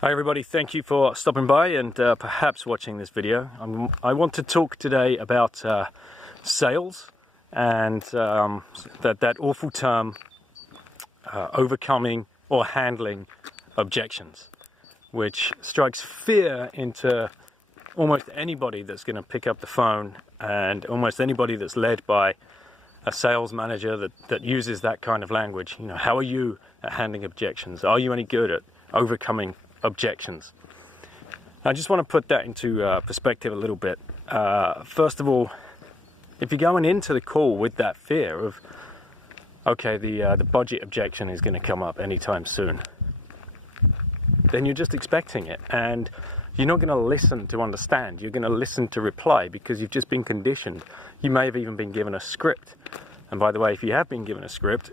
Hi everybody, thank you for stopping by and perhaps watching this video. I want to talk today about sales and that awful term, overcoming or handling objections, which strikes fear into almost anybody that's going to pick up the phone and almost anybody that's led by a sales manager that uses that kind of language. You know, how are you at handling objections? Are you any good at overcoming objections? I just want to put that into perspective a little bit. First of all, if you're going into the call with that fear of, okay, the budget objection is going to come up anytime soon, then you're just expecting it, and you're not going to listen to understand. You're going to listen to reply because you've just been conditioned. You may have even been given a script, and by the way, if you have been given a script,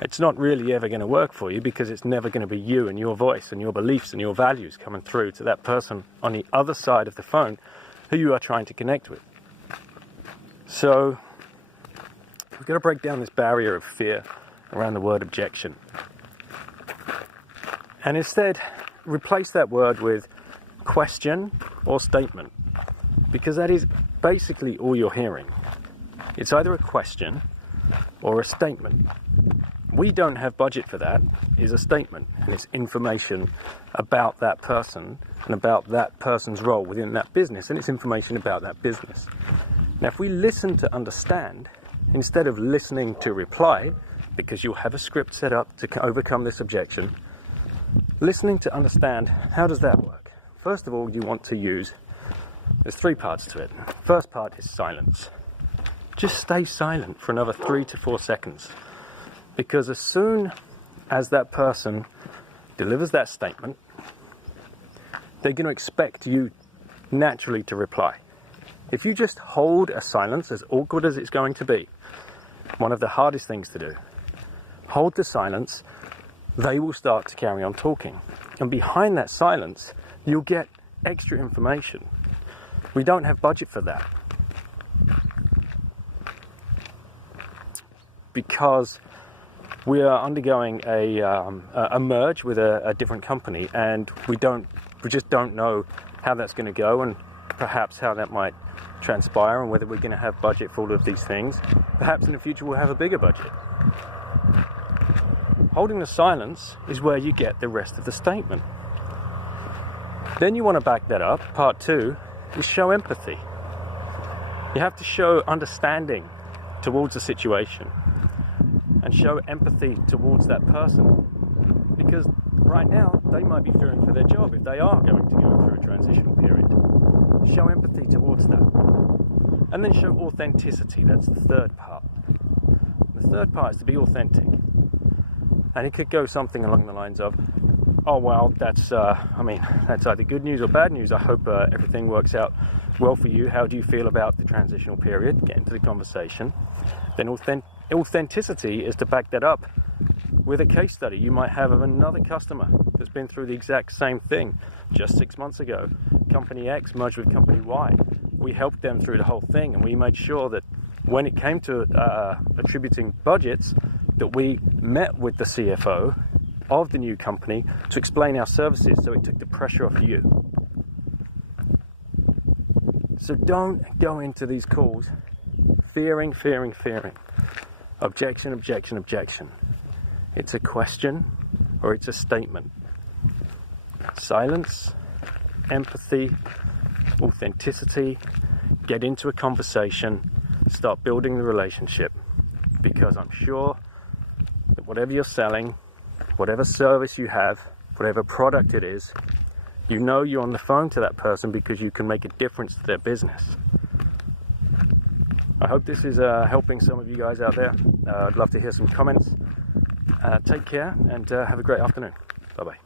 it's not really ever going to work for you because it's never going to be you and your voice and your beliefs and your values coming through to that person on the other side of the phone who you are trying to connect with. So we've got to break down this barrier of fear around the word objection. And instead, replace that word with question or statement, because that is basically all you're hearing. It's either a question or a statement. We don't have budget for that is a statement, and it's information about that person and about that person's role within that business, and it's information about that business. Now, if we listen to understand instead of listening to reply, because you'll have a script set up to overcome this objection, listening to understand, how does that work? First of all, you want to use, there's three parts to it. First part is silence. Just stay silent for another 3 to 4 seconds. Because as soon as that person delivers that statement, they're going to expect you naturally to reply. If you just hold a silence, as awkward as it's going to be, one of the hardest things to do, hold the silence, they will start to carry on talking. And behind that silence, you'll get extra information. We don't have budget for that. Because we are undergoing a merge with a different company, and we just don't know how that's going to go, and perhaps how that might transpire, and whether we're going to have budget for all of these things. Perhaps in the future we'll have a bigger budget. Holding the silence is where you get the rest of the statement. Then you want to back that up. Part 2 is show empathy. You have to show understanding towards the situation and show empathy towards that person, because right now they might be fearing for their job if they are going to go through a transitional period. Show empathy towards that, and then show authenticity. That's the third part. The third part is to be authentic, and it could go something along the lines of, oh well, that's either good news or bad news. I hope everything works out well for you. How do you feel about the transitional period? Get into the conversation. Then authenticity is to back that up with a case study you might have of another customer that's been through the exact same thing just 6 months ago. Company X merged with Company Y. We helped them through the whole thing, and we made sure that when it came to attributing budgets, that we met with the CFO of the new company to explain our services, so it took the pressure off you. So don't go into these calls fearing. Objection. It's a question or it's a statement. Silence, empathy, authenticity, get into a conversation, start building the relationship, because I'm sure that whatever you're selling, whatever service you have, whatever product it is, you know you're on the phone to that person because you can make a difference to their business. I hope this is helping some of you guys out there. I'd love to hear some comments. Take care and have a great afternoon. Bye-bye.